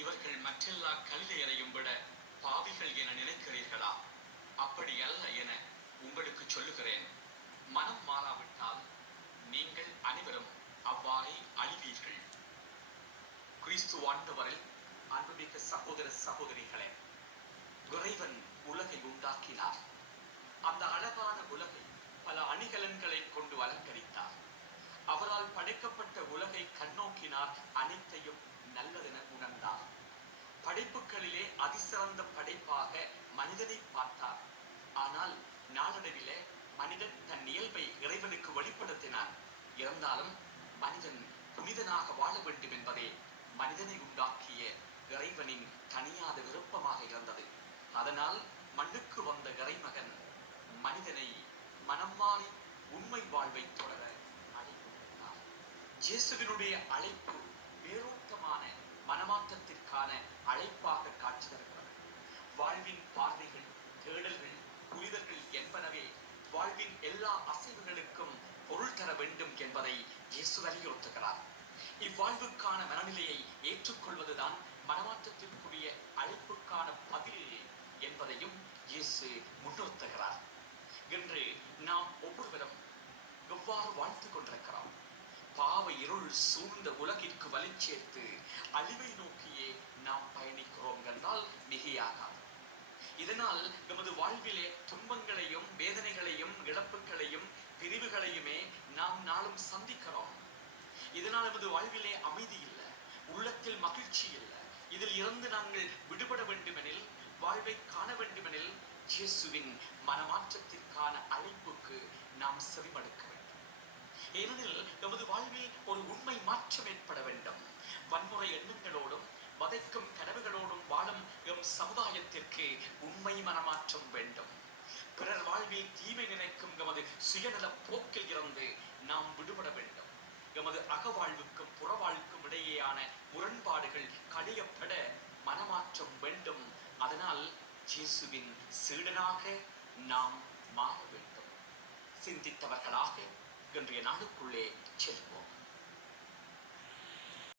இவர்கள் மற்றெல்லா கலிலையரையும் விட பாவிகள் என நினைக்கிறீர்களா? அப்படி அல்ல என உங்களுக்கு சொல்லுகிறேன். மனம் மாறாவிட்டால் நீங்கள் அனைவரும் அவ்வாறே அழிவீர்கள். கிறிஸ்து ஆண்டவரில் அன்புமிக்க சகோதர சகோதரிகளே இறைவன் உலகை உண்டாக்கினார். அந்த அழகான உலகை பல அணிகலன்களை கொண்டு அலங்கரித்தார். அவரால் படைக்கப்பட்ட உலகை கண்ணோக்கினார் அனைத்தையும் நல்லதென படைப்புகளிலே அதிசிறந்த படைப்பாக மனிதனை பார்த்தார். ஆனால் நாளடைவிலே மனிதன் தன் இயல்பை இறைவனுக்கு வெளிப்படுத்தினான். இருந்தாலும் மனிதன் புனிதனாக வாழ வேண்டும் என்பதே மனிதனை உண்டாக்கிய இறைவனின் தனியாத விருப்பமாக இருந்தது. அதனால் மண்ணுக்கு வந்த இறைமகன் மனிதனை மனம் மாறி உண்மை வாழ்வை தொடர அழைப்பு விடுத்தார். இயேசுவினுடைய அழைப்பு வேரோட்டமான மனமாற்றத்திற்கான அழைப்பாக காட்சி தருகிறது வாழ்வின் பார்வைகள் தேடல்கள் புரிதல்கள் என்பனவே வாழ்வின் எல்லா அசைவுகளுக்கும் பொருள் தர வேண்டும் என்பதை இயேசு வலியுறுத்துகிறார். இவ்வாழ்வுக்கான மனநிலையை ஏற்றுக்கொள்வதுதான் மனமாற்றத்திற்குரிய அழைப்புக்கான பதில் என்பதையும் இயேசு முன்னிறுத்துகிறார். இன்று நாம் ஒவ்வொருவரும் எவ்வாறு வாழ்த்து கொண்டிருக்கிறோம்? இருள் சூழ்ந்த உலகிற்கு வலி சேர்த்து அழிவை நோக்கியே நாம் பயணிக்கிறோம் என்றால் மிகையாகாது. இதனால் நமது வாழ்விலே துன்பங்களையும் வேதனைகளையும் இழப்புகளையும் பிரிவுகளையுமே நாம் நாளும் சந்திக்கிறோம். இதனால் நமது வாழ்விலே அமைதி இல்லை உள்ளத்தில் மகிழ்ச்சி இல்லை. இதில் இருந்து நாங்கள் விடுபட வேண்டுமெனில் வாழ்வை காண வேண்டுமெனில் இயேசுவின் மனமாற்றத்திற்கான அழைப்புக்கு நாம் செவிமடுக்க சமுதாயத்திற்கு உண்மை மனமாற்றம் வேண்டும். பிறர் வாழ்வில் தீமை நினைக்கும் எமது சுயநல போக்கில் இருந்து நாம் விடுபட வேண்டும். எமது அகவாழ்வுக்கும் புறவாழ்வுக்கும் இடையேயான முரண்பாடுகள் களையப்பட மனமாற்றம் வேண்டும். அதனால் ஜேசுவின் சீடனாக நாம் மாற வேண்டும். சிந்தித்தவர்களாக இன்றைய நாளுக்குள்ளே செல்வோம்.